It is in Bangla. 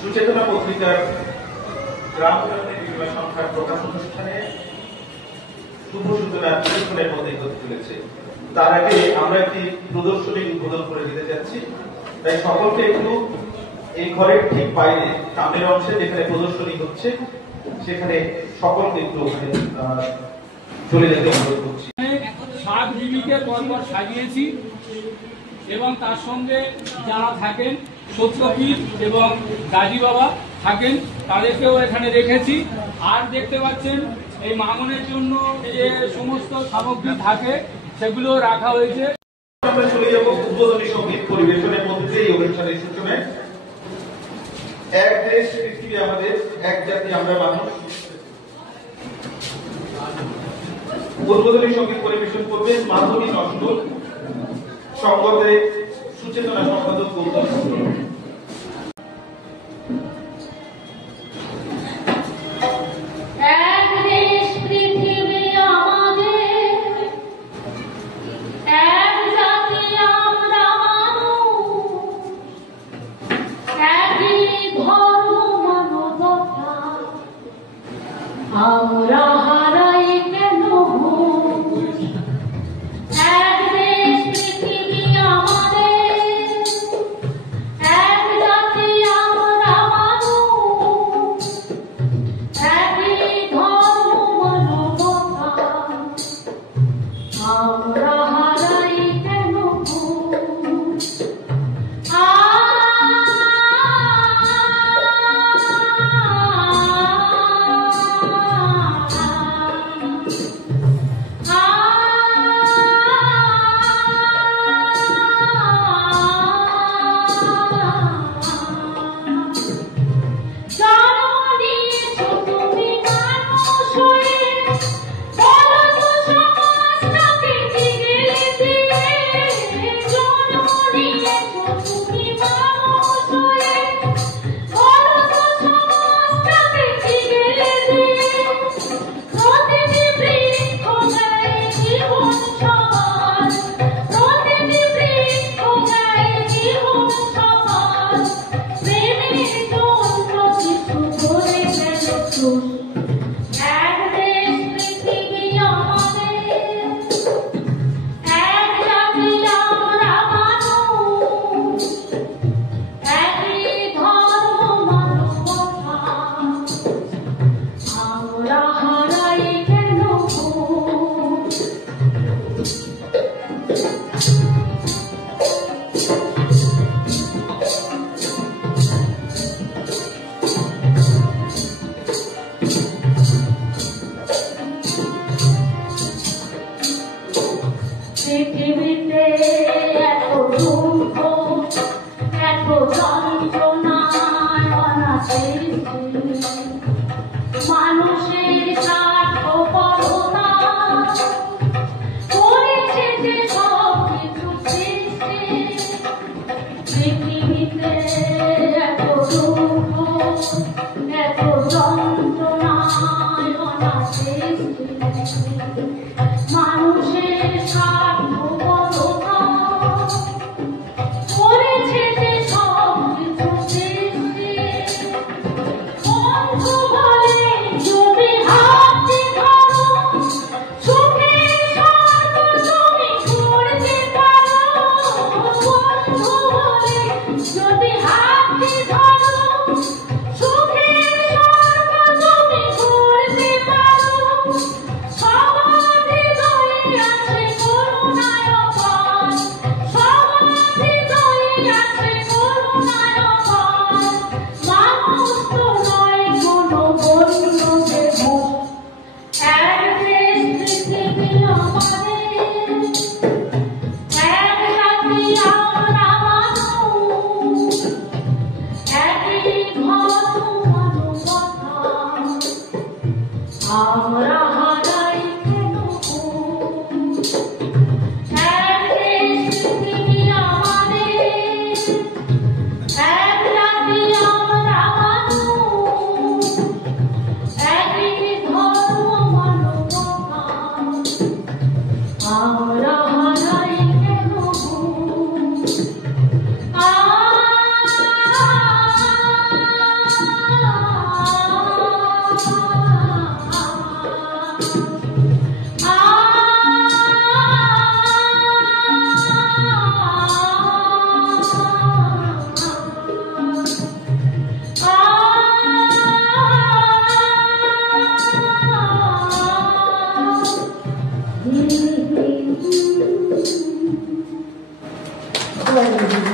সুচেতনা পত্রিকার গ্রাম উন্নয়নের বিনিময় সংখ্যার প্রকাশ অনুষ্ঠানে শুভ সূচনার কিছুক্ষণের মধ্যে হতে চলেছে। তার আগে আমরা একটি প্রদর্শনী উদ্বোধন করে দিতে যাচ্ছি, তাই সকলকে একটু এই ঘরের ঠিক বাইরে সামনের অংশে যেখানে প্রদর্শনী হচ্ছে সেখানে সকলকে একটু চলে যেতে অনুরোধ করছি। 7 বিবিকে পরপর সাজিয়েছি এবং তার সঙ্গে যারা থাকেন সত্যপীর এবং গাজী বাবা থাকেন তাদেরকেও এখানে রেখেছি। আর দেখতে পাচ্ছেন এই মামনের জন্য যে সমস্ত সামগ্রী থাকে সেগুলো রাখা হয়েছে। আমরা চলে যাব উদ্বোধনী সঙ্গীত পরিবেশনের মধ্যে এই অনুষ্ঠানের সূচনায়। এক দেশ পৃথিবী আমাদের, এক জাতি আমরা মানুষ। উদ্বোধনী সঙ্গীত পরিবেশন করবেন মাধবী নজরুল, সঙ্গতে সুচেতনা সম্পাদক গৌতম মন্ডল। আমরা হারাই কেন এক দেশ পৃথিবী আমাদের, এক জাতি আমরা মানুষ, একই ধর্ম মানবতা, আমরা হারাই কেন পৃথিবীতে এত দুঃখ, এত যন্ত্রণায় অনাসৃষ্টি, মানুষের স্বার্থপরতা করেছে যে সব কিছু সৃষ্টি। পৃথিবীতে এত দুঃখ, এত যন্ত্রণায় অনাসৃষ্টি, মানুষের স্বার্থপরতা করেছে যে সব কিছু সৃষ্টি। বন্ধু বলে যদি হাতটি ধরো, সুখের স্বর্গ তুমি করতে পারো। বন্ধু বলে যদি হাতটি ধরো, সুখের Thank you.